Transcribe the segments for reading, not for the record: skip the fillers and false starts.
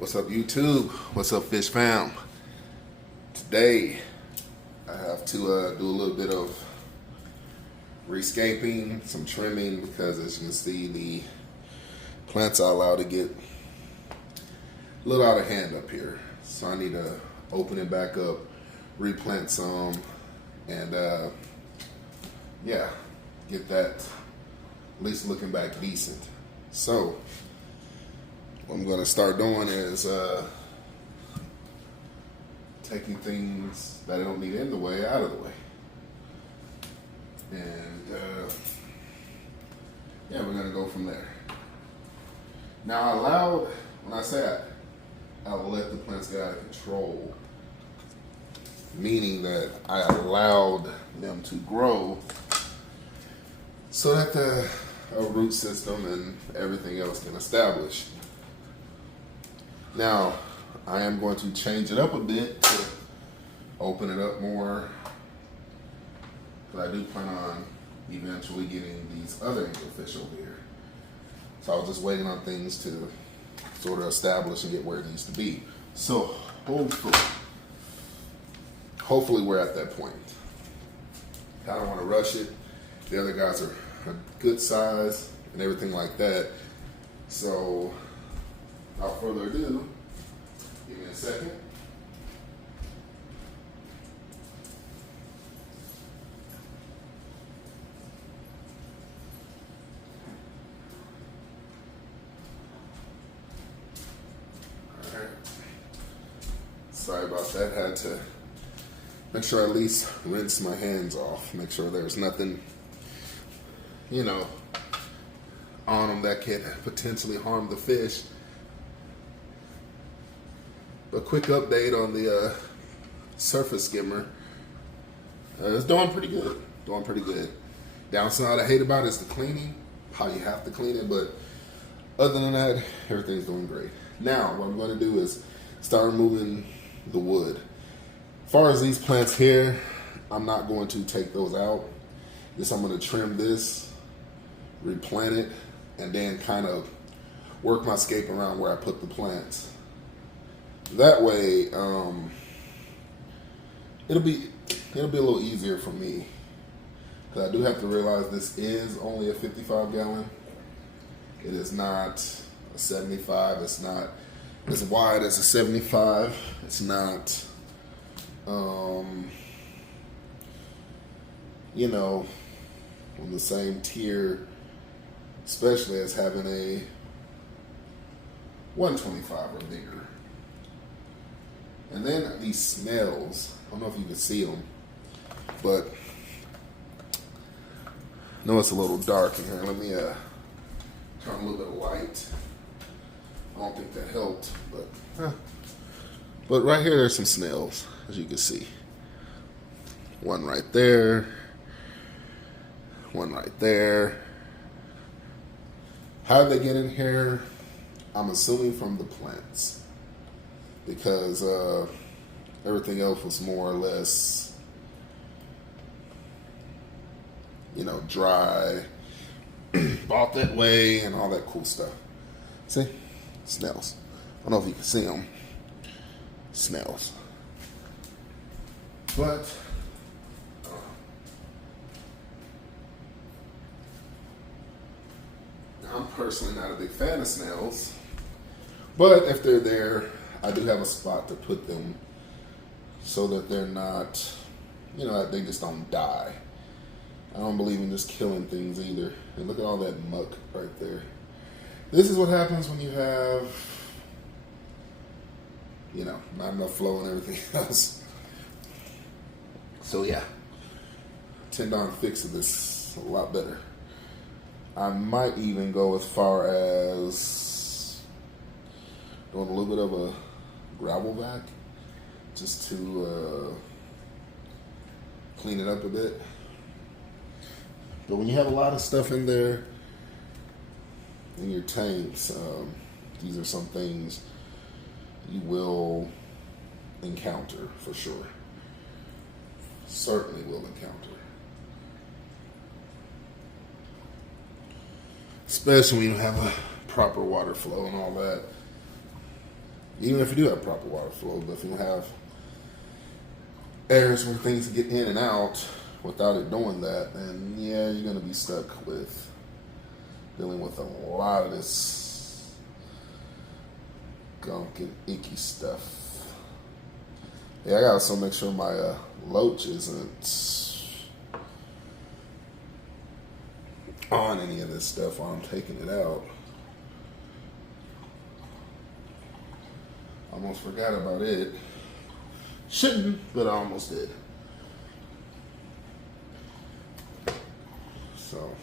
What's up, YouTube? What's up, Fish Fam? Today, I have to do a little bit of rescaping, some trimming, because as you can see, the plants are allowed to get a little out of hand up here. So I need to open it back up, replant some, and yeah, get that at least looking back decent. So what I'm going to start doing is taking things that I don't need in the way out of the way. And yeah, we're going to go from there. Now, when I say I will let the plants get out of control, meaning that I allowed them to grow so that the root system and everything else can establish. Now, I am going to change it up a bit to open it up more, because I do plan on eventually getting these other angelfish over here. So I was just waiting on things to sort of establish and get where it needs to be. So hopefully we're at that point. I don't want to rush it. The other guys are a good size and everything like that. So without further ado, give me a second. All right. Sorry about that. Had to make sure I at least rinse my hands off. Make sure there's nothing, on them that can potentially harm the fish. A quick update on the surface skimmer. It's doing pretty good. Downside I hate about it is the cleaning, how you have to clean it, but other than that, everything's doing great. Now, what I'm going to do is start removing the wood. As far as these plants here, I'm not going to take those out. Just I'm going to trim this, replant it, and then kind of work my scape around where I put the plants. That way, it'll be a little easier for me, because I do have to realize this is only a 55 gallon. It is not a 75. It's not as wide as a 75. It's not, on the same tier, especially as having a 125 or bigger. And then these smells, I don't know if you can see them, but I know it's a little dark in here. Let me turn a little bit of light. I don't think that helped, but right here there's some snails, as you can see. One right there, one right there. How did they get in here? I'm assuming from the plants, because everything else was more or less, dry, bought that way, and all that cool stuff. See? Snails. I don't know if you can see them. Snails. But I'm personally not a big fan of snails. But if they're there, I do have a spot to put them so that they're not, they just don't die. I don't believe in just killing things either. And look at all that muck right there. This is what happens when you have, not enough flow and everything else. So yeah, 10-dollar fix of this a lot better. I might even go as far as doing a little bit of a gravel vac, just to clean it up a bit. But when you have a lot of stuff in there, in your tanks, these are some things you will encounter for sure. Certainly will encounter. Especially when you have a proper water flow and all that. Even if you do have proper water flow, but if you don't have areas where things get in and out without it doing that, then yeah, you're gonna be stuck with dealing with a lot of this gunk and icky stuff. Yeah, I gotta also make sure my loach isn't on any of this stuff while I'm taking it out. Almost forgot about it. Shouldn't, but I almost did. So,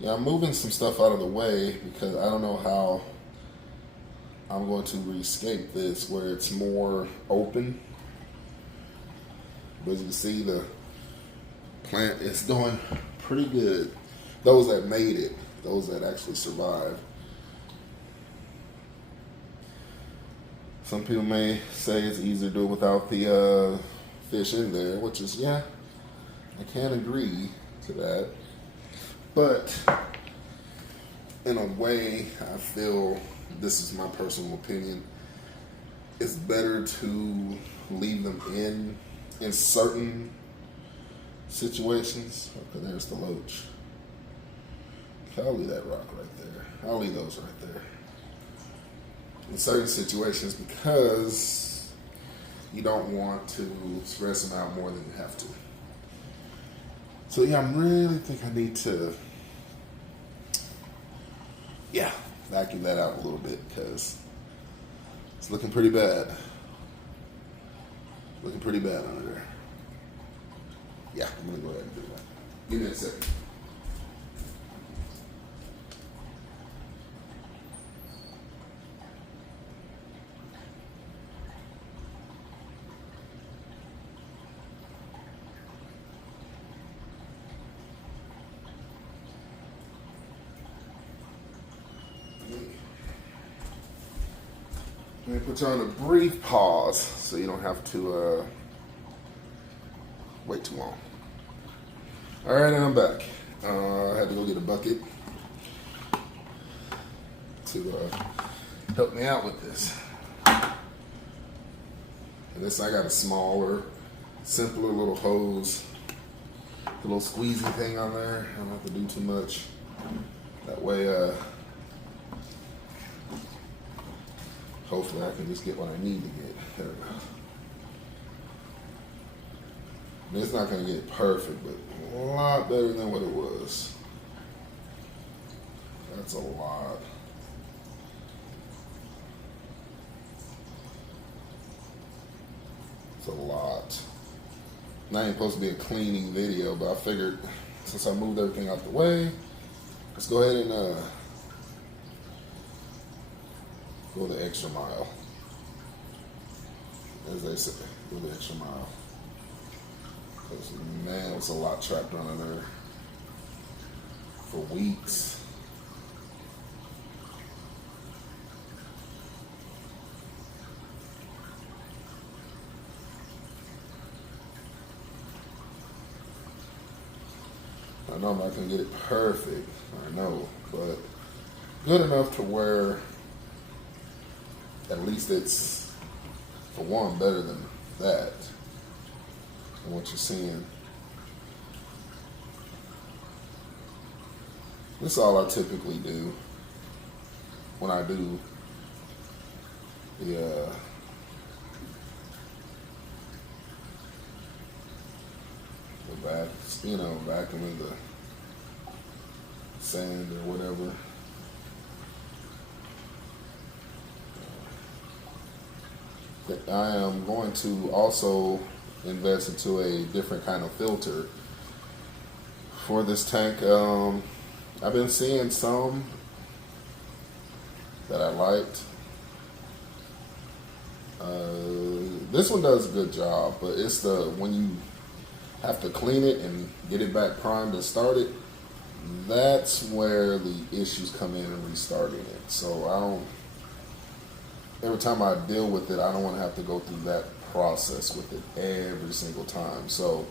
yeah, I'm moving some stuff out of the way because I don't know how I'm going to rescape this where it's more open. But as you can see, the plant is doing pretty good. Those that made it, those that actually survived. Some people may say it's easier to do it without the fish in there, which is, yeah, I can agree to that. But in a way, I feel, this is my personal opinion, it's better to leave them in certain situations. Okay, there's the loach. Okay, I'll leave that rock right there. I'll leave those right there. In certain situations, because you don't want to stress them out more than you have to. So yeah, I really think I need to, vacuum that out a little bit because it's looking pretty bad. Looking pretty bad under there. Yeah, I'm gonna go ahead and do that. Give me a second. Let me put you on a brief pause so you don't have to wait too long. All right, and I'm back. I had to go get a bucket to help me out with this. And this, I got a smaller, simpler little hose, the little squeezy thing on there. I don't have to do too much. That way, hopefully I can just get what I need to get. There we go. I mean, it's not going to get perfect, but a lot better than what it was. That's a lot. It's a lot. Now ain't supposed to be a cleaning video, but I figured since I moved everything out the way, let's go ahead and go the extra mile. As they say, go the extra mile. Because, man, it's a lot trapped under there for weeks. I know I'm not going to get it perfect, I know, but good enough to where at least it's, for one, better than that, and what you're seeing. This is all I typically do when I do the vacuuming the sand or whatever. I am going to also invest into a different kind of filter for this tank. I've been seeing some that I liked. This one does a good job, but it's when you have to clean it and get it back primed and started, that's where the issues come in and restarting it. So every time I deal with it, I don't want to have to go through that process with it every single time. So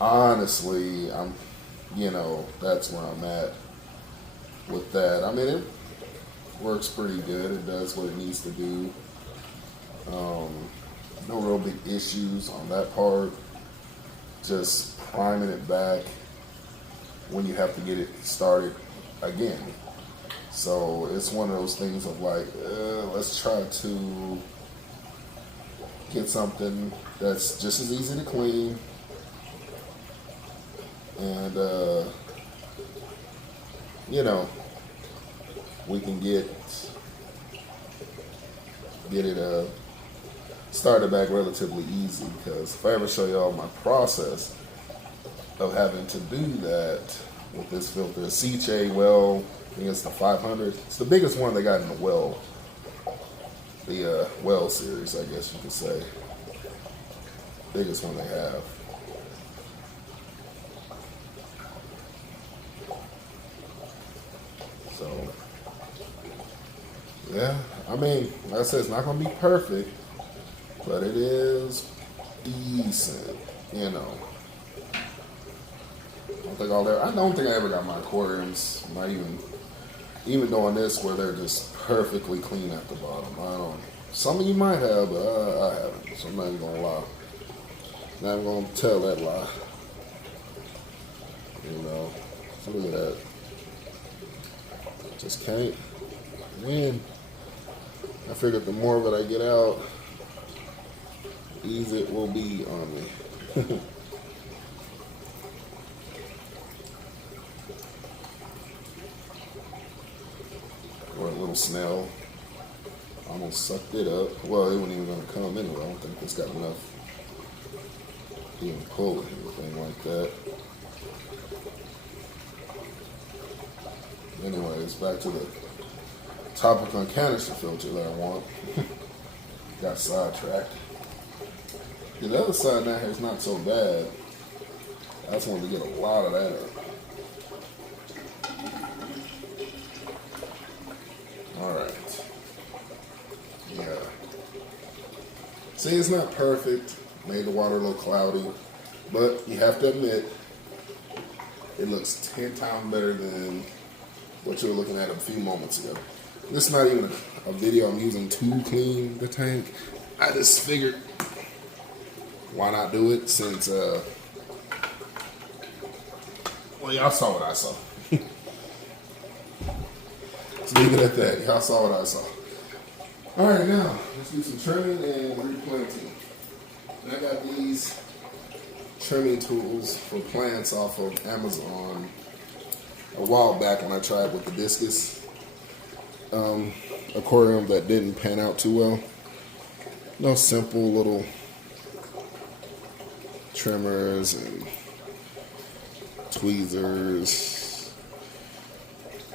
honestly, that's where I'm at with that. I mean, Works pretty good. It does what it needs to do. No real big issues on that part. Just priming it back when you have to get it started again. So it's one of those things of like, let's try to get something that's just as easy to clean and you know, we can get it started back relatively easy. Because if I ever show y'all my process of having to do that with this filter, CJ well, I think it's the 500. It's the biggest one they got in the well, well series, I guess you could say. Biggest one they have. So, yeah, I mean, like I said, it's not going to be perfect, but it is decent, you know. I don't think I ever got my aquariums, not even doing this, where they're just perfectly clean at the bottom. I don't. Some of you might have, but I haven't. So I'm not even gonna lie. Not even gonna tell that lie. You know. So look at that. Just can't win. I figured the more that I get out, the easier it will be on me. Or a little snail almost sucked it up. Well, it wasn't even going to come anyway. I don't think it's got enough to even pull it, anything like that. Anyways, back to the topic on canister filter that I want. Got sidetracked. Yeah, the other side down here is not so bad. I just wanted to get a lot of that up. Alright. Yeah. See, it's not perfect. Made the water a little cloudy. But you have to admit, it looks 10 times better than what you were looking at a few moments ago. This is not even a video I'm using to clean the tank. I just figured, why not do it since, well, y'all saw what I saw. Let's leave it at that. Y'all saw what I saw. All right, now let's do some trimming and replanting. And I got these trimming tools for plants off of Amazon a while back when I tried with the discus aquarium that didn't pan out too well. No, simple little trimmers and tweezers.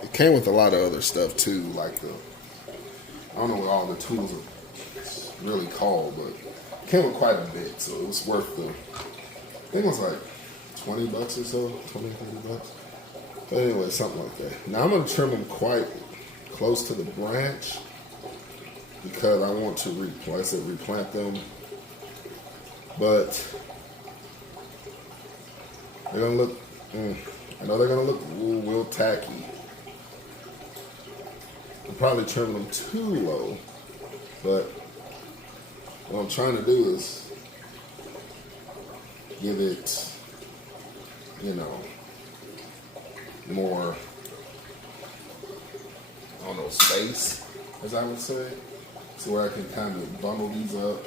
It came with a lot of other stuff too, like I don't know what all the tools are really called, but it came with quite a bit, so it was worth I think it was like 20 bucks or so, 20, 30 bucks. But anyway, something like that. Now I'm going to trim them quite close to the branch because I want to replant them. But they're going to look, I know they're going to look real tacky. I'll probably trim them too low, but what I'm trying to do is give it, you know, more, I don't know, space, as I would say, so where I can kind of bundle these up,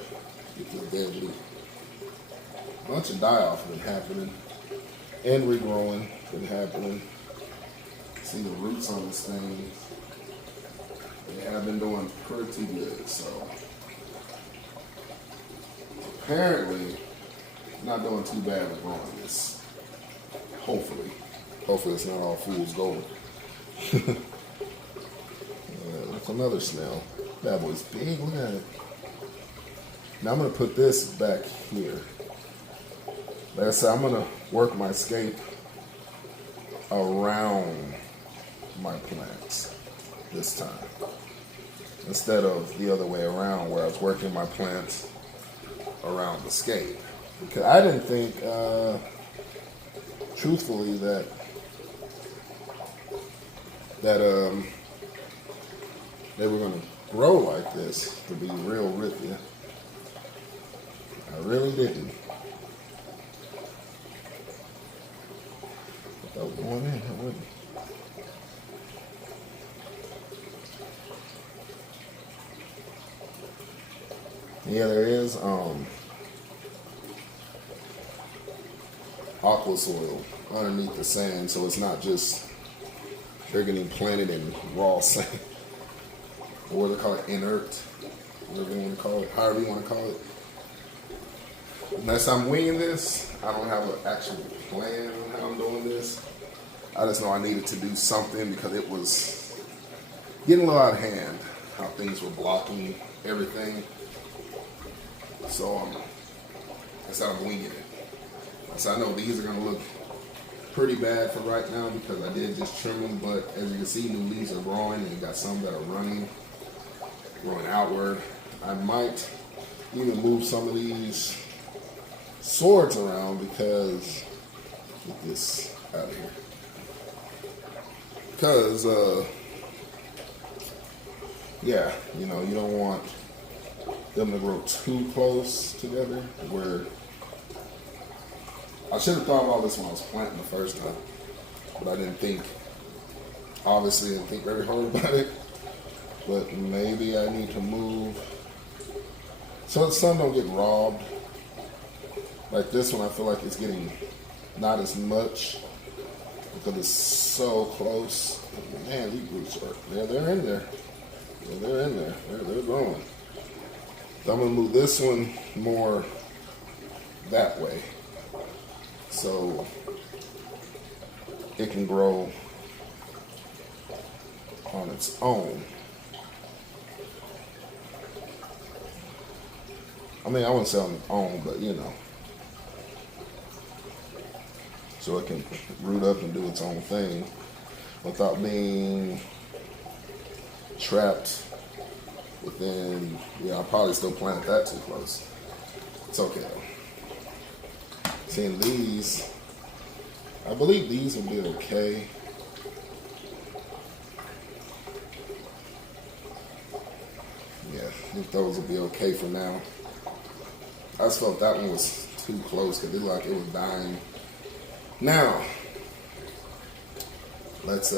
get this deadly. A bunch of die-off been happening, and regrowing been happening. See the roots on this thing, they have been doing pretty good, so apparently not doing too bad with growing this. Hopefully it's not all fool's gold. That's another snail. That boy's big, look at it. Now I'm gonna put this back here. Like I said, I'm gonna work my escape around my plants this time, instead of the other way around where I was working my plants around the escape. Because I didn't think, truthfully, that they were gonna grow like this, to be real with you. I really didn't. If I was going in, I wouldn't. Yeah, there is aqua soil underneath the sand, so it's not just they're getting planted in raw sand, or what they call it, inert, whatever you want to call it, however you want to call it. Unless I'm winging this, I don't have an actual plan on how I'm doing this. I just know I needed to do something because it was getting a little out of hand, how things were blocking everything. So that's how I'm winging it. So I know these are going to look pretty bad for right now because I did just trim them, but as you can see, new leaves are growing and got some that are growing outward. I might even move some of these swords around because, get this out of here. Because, yeah, you know, you don't want them to grow too close together where I should have thought of all this when I was planting the first time, but I didn't think, obviously didn't think very hard about it, but maybe I need to move so the sun don't get robbed. Like this one, I feel like it's getting not as much because it's so close. Man, these roots are, they're in there. Yeah, they're in there. They're growing. So I'm going to move this one more that way so it can grow on its own. I mean, I wouldn't say on its own, but you know. So it can root up and do its own thing without being trapped within, yeah, I'll probably still plant that too close. It's okay though. Seeing these, I believe these will be okay. Yeah, I think those will be okay for now. I just felt that one was too close because it looked like it was dying. Now, let's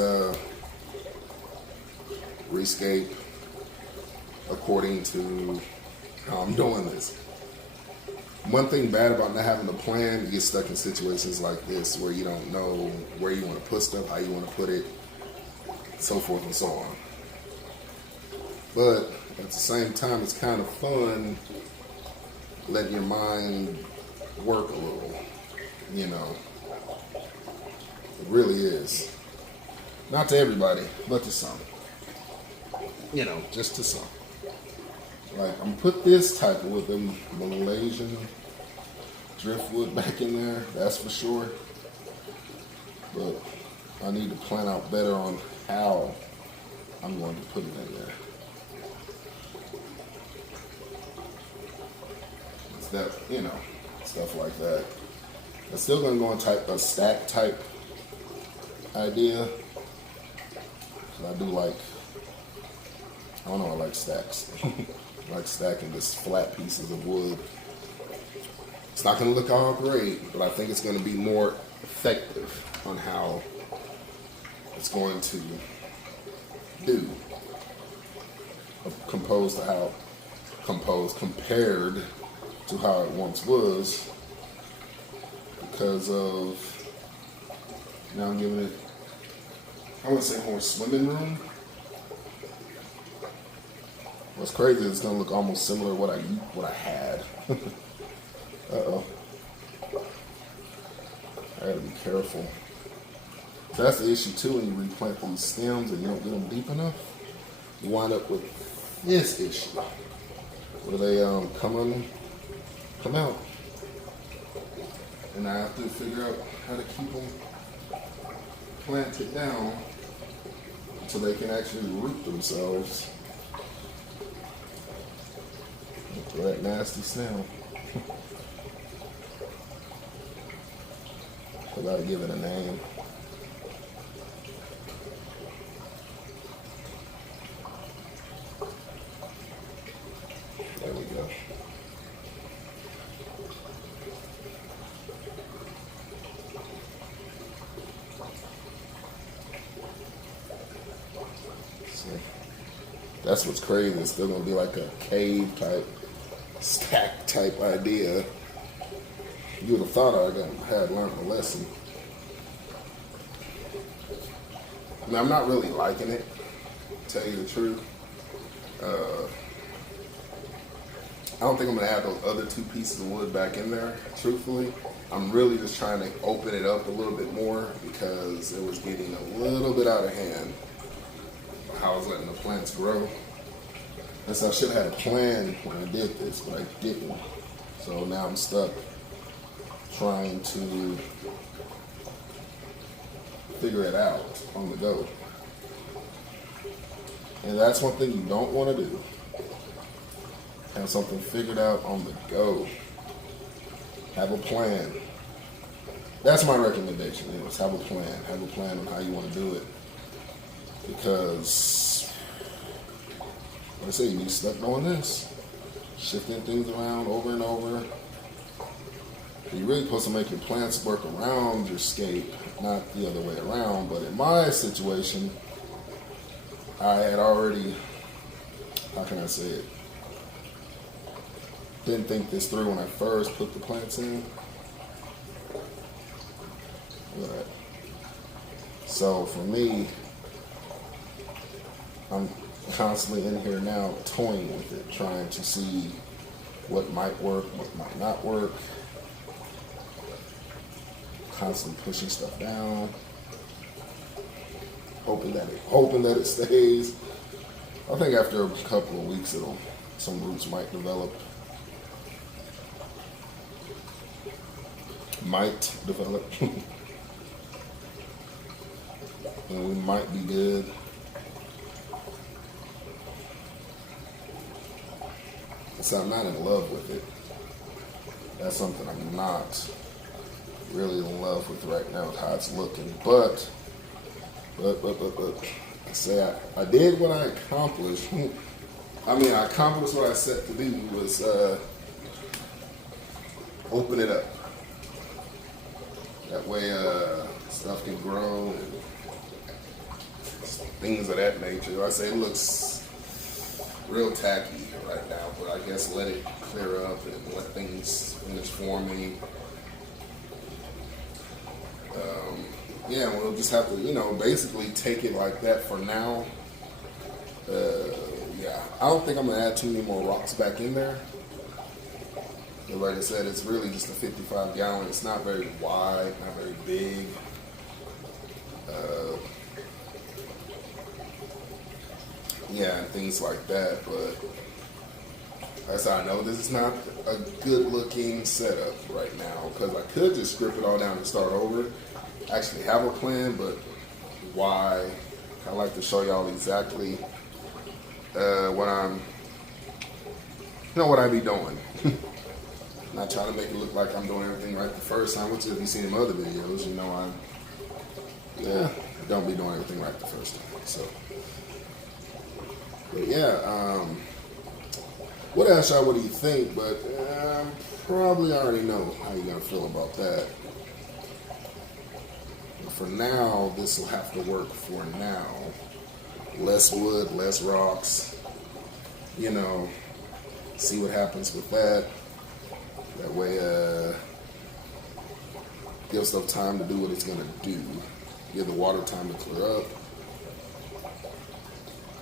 rescape according to how I'm doing this. One thing bad about not having a plan, you get stuck in situations like this where you don't know where you want to put stuff, how you want to put it, so forth and so on. But at the same time, it's kind of fun letting your mind work a little, you know. It really is. Not to everybody, but to some. You know, just to some. Like, I'm gonna put this type of wood, the Malaysian driftwood back in there, that's for sure. But I need to plan out better on how I'm going to put it in there. It's that, you know, stuff like that. I'm still gonna go on a stack type idea. I do like, I don't know, I like stacks. I like stacking just flat pieces of wood. It's not going to look all great, but I think it's going to be more effective on how it's going to do. Compared to how it once was, because of, now I'm giving it, I want to say more swimming room. What's crazy is it's gonna look almost similar to what I had. Uh-oh. I gotta be careful. So that's the issue too when you replant these stems and you don't get them deep enough. You wind up with this issue where they come out, and I have to figure out how to keep them planted down so they can actually root themselves. Look at that nasty snail. I gotta give it a name. That's what's crazy. It's still gonna be like a cave type, stack type idea. You would have thought I had learned a lesson. I mean, I'm not really liking it, to tell you the truth. I don't think I'm gonna add those other 2 pieces of wood back in there, truthfully. I'm really just trying to open it up a little bit more because it was getting a little bit out of hand. How I was letting the plants grow. And so I should have had a plan when I did this, but I didn't. So now I'm stuck trying to figure it out on the go. And that's one thing you don't want to do. Have something figured out on the go. Have a plan. That's my recommendation. Anyways, have a plan. Have a plan on how you want to do it. Because, like I say, you be stuck doing this. Shifting things around over and over. You're really supposed to make your plants work around your scape, not the other way around. But in my situation, I had already, how can I say it? Didn't think this through when I first put the plants in. But, so for me, I'm constantly in here now toying with it, trying to see what might work, what might not work. Constantly pushing stuff down, hoping that it stays. I think after a couple of weeks, some roots might develop. And we might be good. So I'm not in love with it. That's something I'm not really in love with right now, how it's looking. But I say I did what I accomplished. I mean, I accomplished what I set to do was open it up. That way stuff can grow and things of that nature. I say it looks real tacky right now, but I guess let it clear up and let things finish forming. Yeah, we'll just have to, basically take it like that for now. Yeah, I don't think I'm going to add too many more rocks back in there. But like I said, it's really just a 55 gallon. It's not very wide, not very big. Yeah, and things like that. But as I know, this is not a good looking setup right now, because I could just strip it all down and start over. Actually have a plan, but why? I like to show y'all exactly what I be doing. Not trying to make it look like I'm doing everything right the first time, which if you've seen in other videos, don't be doing everything right the first time. So, but yeah, what else, y'all? What do you think? But probably already know how you're gonna feel about that. But for now, this will have to work for now. Less wood, less rocks. See what happens with that. That way, give stuff time to do what it's gonna do. Give the water time to clear up.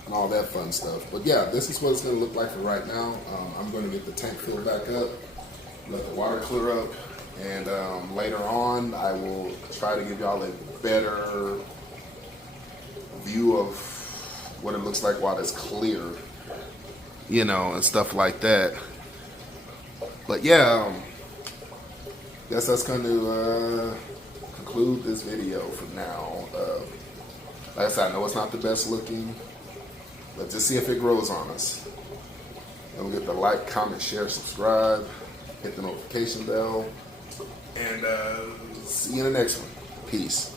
And all that fun stuff. But yeah, this is what it's going to look like for right now. I'm going to get the tank filled back up, let the water clear up, and later on I will try to give y'all a better view of what it looks like while it's clear, and stuff like that. But yeah, guess that's going to conclude this video for now. Like I said, I know it's not the best looking. Let's just see if it grows on us. Don't forget to like, comment, share, subscribe, hit the notification bell, and see you in the next one. Peace.